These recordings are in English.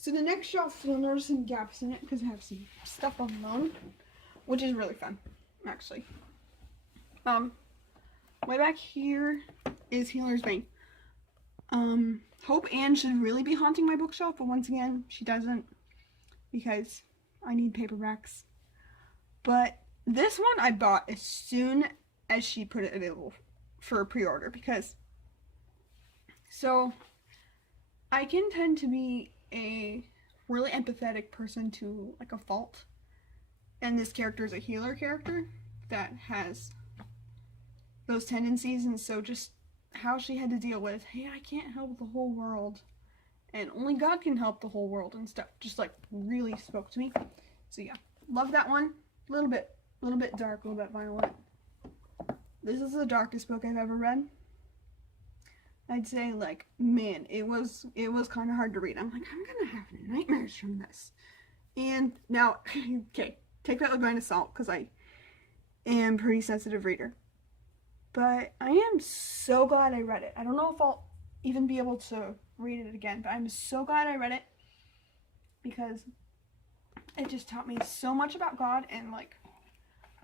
So the next shelf, you'll notice some gaps in it because I have some stuff on loan, which is really fun, actually. Way back here is Healer's Vein. Hope Ann should really be haunting my bookshelf, but once again, she doesn't because I need paperbacks. But this one I bought as soon as she put it available for a pre-order because, so I can tend to be a really empathetic person to like a fault, and this character is a healer character that has those tendencies, and so just how she had to deal with, hey, I can't help the whole world and only God can help the whole world and stuff, just like really spoke to me. So yeah, love that one. A little bit dark, a little bit violent. This is the darkest book I've ever read. I'd say, like, man, it was kind of hard to read. I'm like, I'm gonna have nightmares from this. And now, okay, take that with a grain of salt because I am a pretty sensitive reader. But I am so glad I read it. I don't know if I'll even be able to read it again, but I'm so glad I read it because it just taught me so much about God and, like,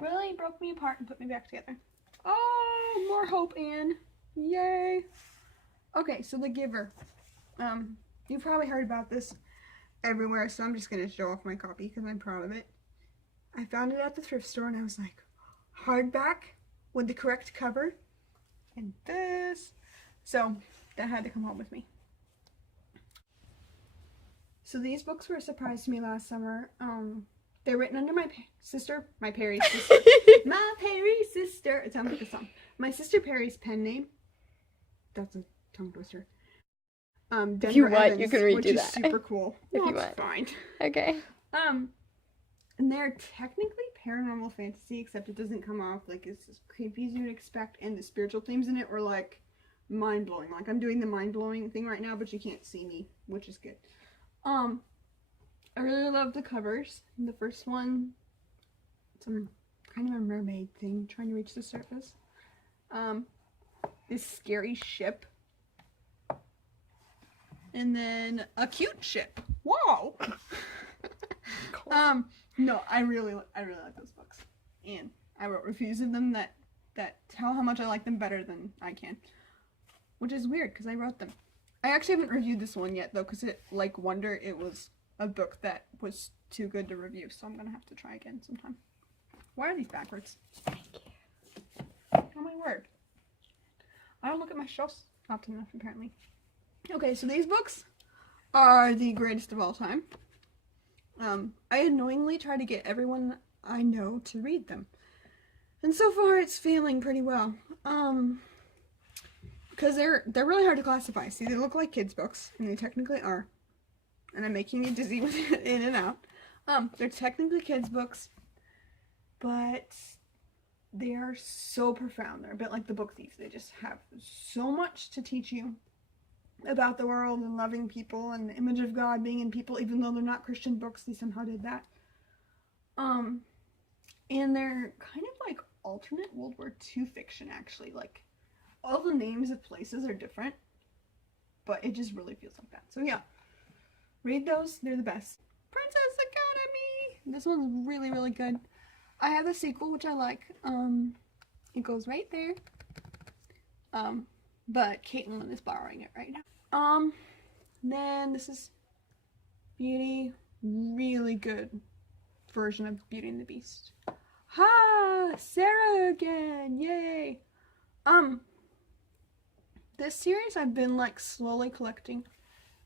really broke me apart and put me back together. Oh, more Hope, Ann. Yay. Okay, so The Giver. You've probably heard about this everywhere, so I'm just going to show off my copy because I'm proud of it. I found it at the thrift store and I was like, hardback with the correct cover and this. So that had to come home with me. So these books were a surprise to me last summer. They're written under my sister, my Perry's sister. My Perry's sister. It sounds like a song. My sister Perry's pen name. That's a tongue twister. Denver if you want, Evans, you can redo which is that. super cool. If Well, you it's want. fine. Okay. And they're technically paranormal fantasy, except it doesn't come off like it's as creepy as you'd expect, and the spiritual themes in it were like mind-blowing. Like I'm doing the mind-blowing thing right now, but you can't see me, which is good. I really love the covers. The first one, some kind of a mermaid thing trying to reach the surface. This scary ship. And then a cute ship. Whoa! No, I really like those books. And I wrote reviews of them that tell how much I like them better than I can. Which is weird, because I wrote them. I actually haven't reviewed this one yet, though, because like Wonder, it was a book that was too good to review, so I'm gonna have to try again sometime. Why are these backwards? Thank you. Oh my word. I don't look at my shelves often enough, apparently. Okay, so these books are the greatest of all time. I annoyingly try to get everyone I know to read them. And so far it's failing pretty well. Because they're really hard to classify. See, they look like kids' books, and they technically are. And I'm making you dizzy with it in and out. They're technically kids' books, but they are so profound. They're a bit like the Book Thief. They just have so much to teach you about the world and loving people and the image of God being in people, even though they're not Christian books, they somehow did that. And they're kind of like alternate World War II fiction, actually. Like, all the names of places are different, but it just really feels like that. So yeah, read those, they're the best. Princess Academy! This one's really, really good. I have the sequel, which I like. It goes right there. But Caitlin is borrowing it right now. Then this is Beauty, really good version of Beauty and the Beast. Ha! Sarah again! Yay! This series I've been like slowly collecting,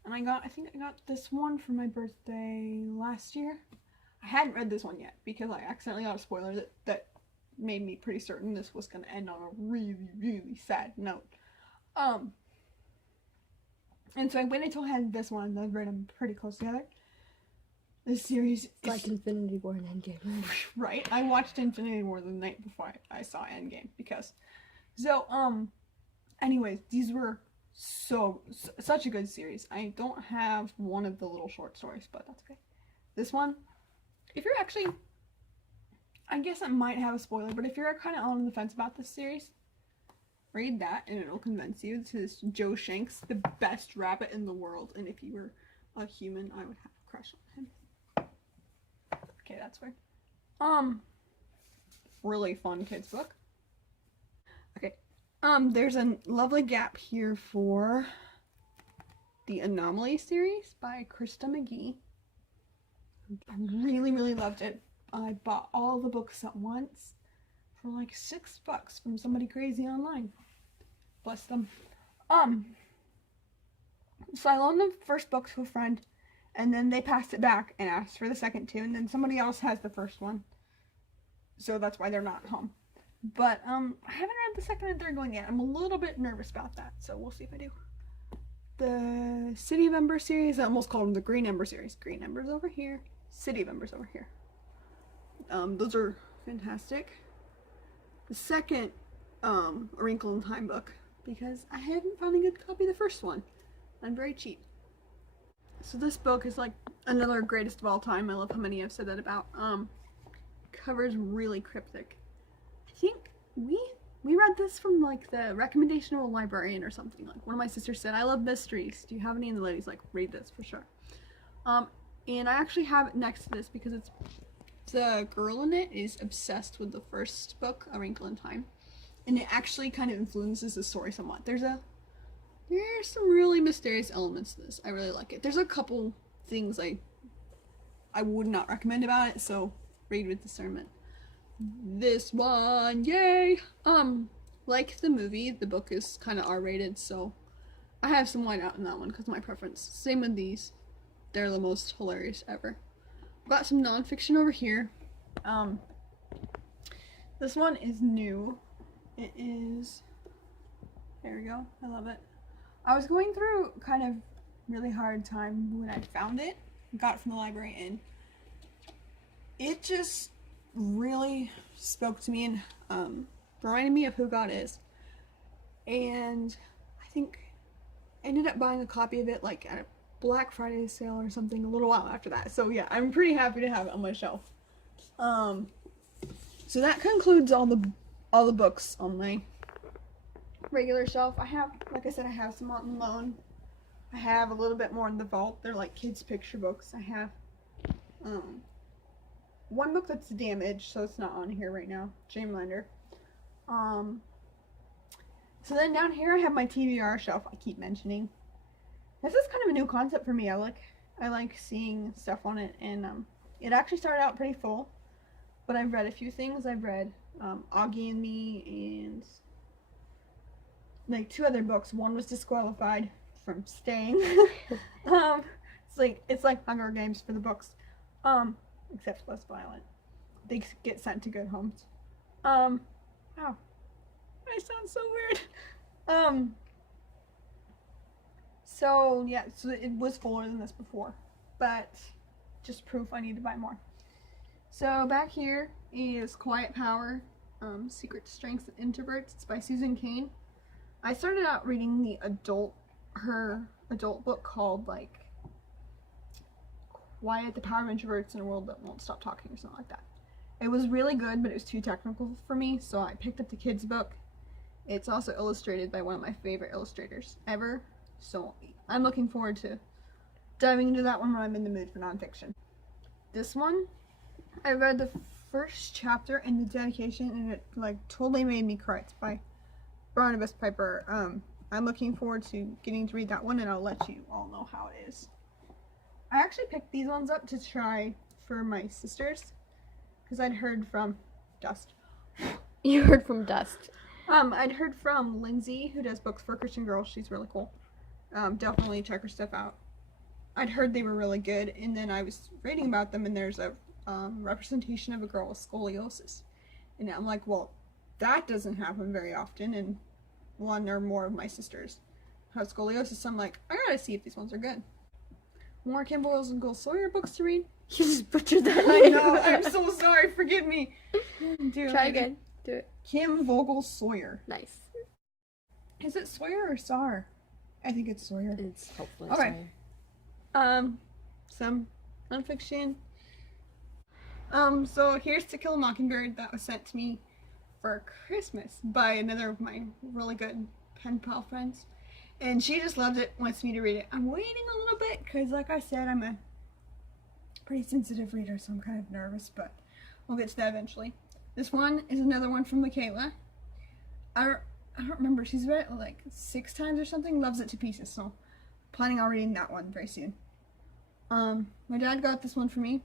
and I think I got this one for my birthday last year. I hadn't read this one yet because I accidentally got a spoiler that made me pretty certain this was going to end on a really, really sad note. And so I waited until I had this one, and I've read them pretty close together. This series is like Infinity War and Endgame. Right? I watched Infinity War the night before I saw Endgame because... So, anyways, these were such a good series. I don't have one of the little short stories, but that's okay. This one, if you're actually... I guess I might have a spoiler, but if you're kind of on the fence about this series, read that and it'll convince you. This is Joe Shanks, the best rabbit in the world, and if you were a human, I would have a crush on him. Okay, that's weird. Really fun kids book. Okay. There's a lovely gap here for the Anomaly series by Krista McGee. I really, really loved it. I bought all the books at once for like $6 from somebody crazy online. Bless them. So I loaned the first book to a friend, and then they passed it back and asked for the second two, and then somebody else has the first one. So that's why they're not home. But I haven't read the second and third one yet. I'm a little bit nervous about that, so we'll see if I do. The City of Ember series, I almost called them the Green Ember series. Green Ember's over here, City of Ember's over here. Those are fantastic. The second A Wrinkle in Time book, because I haven't found a good copy of the first one. I'm very cheap. So this book is like another greatest of all time. I love how many I've said that about. Cover's really cryptic. I think we read this from like the recommendation of a librarian or something. Like one of my sisters said, I love mysteries. Do you have any? And the lady's like, read this for sure. And I actually have it next to this because it's the girl in it is obsessed with the first book, A Wrinkle in Time. And it actually kind of influences the story somewhat. There's some really mysterious elements to this. I really like it. There's a couple things I would not recommend about it, so read with discernment. This one, yay! Like the movie, the book is kind of R-rated, so I have some white out in that one because of my preference. Same with these. They're the most hilarious ever. Got some nonfiction over here. This one is new. It is, there we go, I love it. I was going through kind of really hard time when I found it, got it from the library, and it just really spoke to me and reminded me of who God is. And I think I ended up buying a copy of it like at a Black Friday sale or something a little while after that. So yeah, I'm pretty happy to have it on my shelf. So that concludes all the books on my regular shelf. I have, like I said, I have some on loan. I have a little bit more in the vault. They're like kids' picture books. I have one book that's damaged, so it's not on here right now. Dreamlander. So then down here I have my TBR shelf I keep mentioning. This is kind of a new concept for me. I like seeing stuff on it, and it actually started out pretty full, but I've read a few things. I've read Augie and Me and like 2 other books. One was disqualified from staying. It's like Hunger Games for the books, except less violent. They get sent to good homes. Wow, I sound so weird. So yeah, so it was fuller than this before, but just proof I need to buy more. So back here is Quiet Power, Secret Strengths of Introverts. It's by Susan Cain. I started out reading her adult book called like Quiet, the Power of Introverts in a World That Won't Stop Talking or something like that. It was really good, but it was too technical for me, so I picked up the kids book. It's also illustrated by one of my favorite illustrators ever, so I'm looking forward to diving into that one when I'm in the mood for nonfiction. This one, I read the first chapter and the dedication, and it like totally made me cry. It's by Barnabas Piper. I'm looking forward to getting to read that one, and I'll let you all know how it is. I actually picked these ones up to try for my sisters, because I'd heard from Dust. You heard from Dust. I'd heard from Lindsay, who does books for Christian girls. She's really cool. Definitely check her stuff out. I'd heard they were really good, and then I was reading about them, and there's a representation of a girl with scoliosis. And I'm like, well, that doesn't happen very often, and one or more of my sisters have scoliosis, so I'm like, I gotta see if these ones are good. More Kim Boyles and Gul Sawyer books to read. You just butchered that. I know, I'm so sorry, forgive me. Try again. Do it. Kim Vogel Sawyer. Nice. Is it Sawyer or Sawyer? I think it's Sawyer. It's hopefully Okay. Sawyer. Some nonfiction. So here's To Kill a Mockingbird that was sent to me for Christmas by another of my really good pen pal friends. And she just loves it, wants me to read it. I'm waiting a little bit because, like I said, I'm a pretty sensitive reader, so I'm kind of nervous, but we'll get to that eventually. This one is another one from Michaela. I don't remember. She's read it like 6 times or something. Loves it to pieces, so planning on reading that one very soon. My dad got this one for me,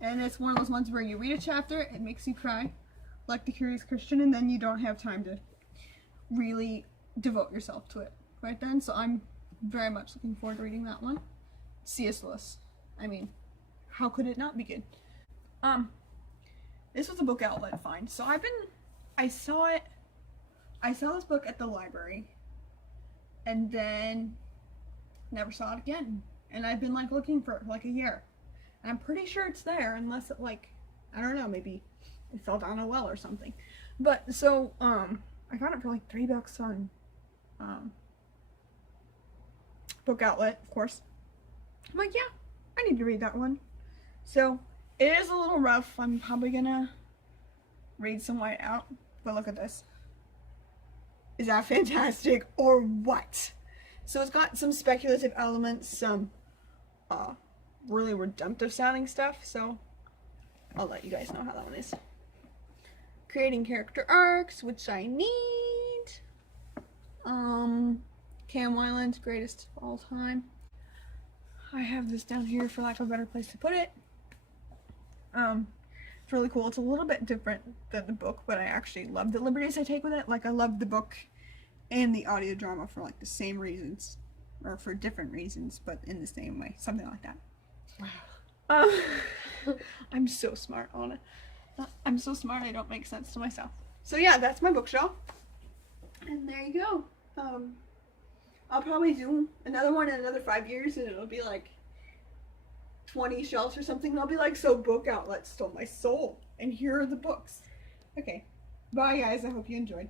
and it's one of those ones where you read a chapter, it makes you cry, like The Curious Christian, and then you don't have time to really devote yourself to it right then. So I'm very much looking forward to reading that one. C.S. Lewis. I mean, how could it not be good? This was a book outlet find. So I saw this book at the library, and then never saw it again. And I've been like looking for it for like a year. And I'm pretty sure it's there, unless it like, I don't know, maybe it fell down a well or something. But so, I got it for like $3 on Book Outlet, of course. I'm like, yeah, I need to read that one. So it is a little rough. I'm probably gonna read some white out, but look at this. Is that fantastic or what? So it's got some speculative elements, some really redemptive sounding stuff, so I'll let you guys know how that one is. Creating character arcs, which I need. Cam Weiland's greatest of all time. I have this down here for lack of a better place to put it. It's really cool. It's a little bit different than the book, but I actually love the liberties I take with it. Like, I love the book and the audio drama for like the same reasons, or for different reasons, but in the same way, something like that. Wow. I'm so smart on it. I'm so smart I don't make sense to myself. So yeah, that's my bookshelf, and there you go. I'll probably do another one in another 5 years, and it'll be like 20 shelves or something, and I'll be like, so Book Outlet stole my soul, and here are the books. Okay, bye guys, I hope you enjoyed.